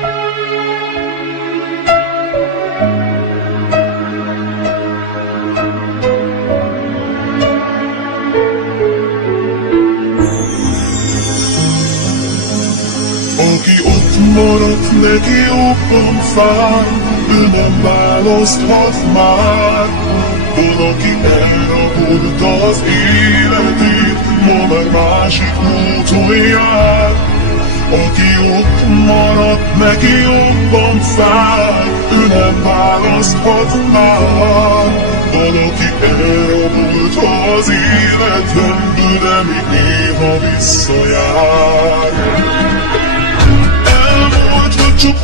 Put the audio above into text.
Aki ott maradt, neki jobban fáj, ő nem választhat már. Valaki elrabolta az életét, ma már másik úton jár. Aki ott maradt, neki jobban fáj, ő nem választhat már. Valaki elrabolta az életemből, de még néha visszajár. Elmúlt, hogy csak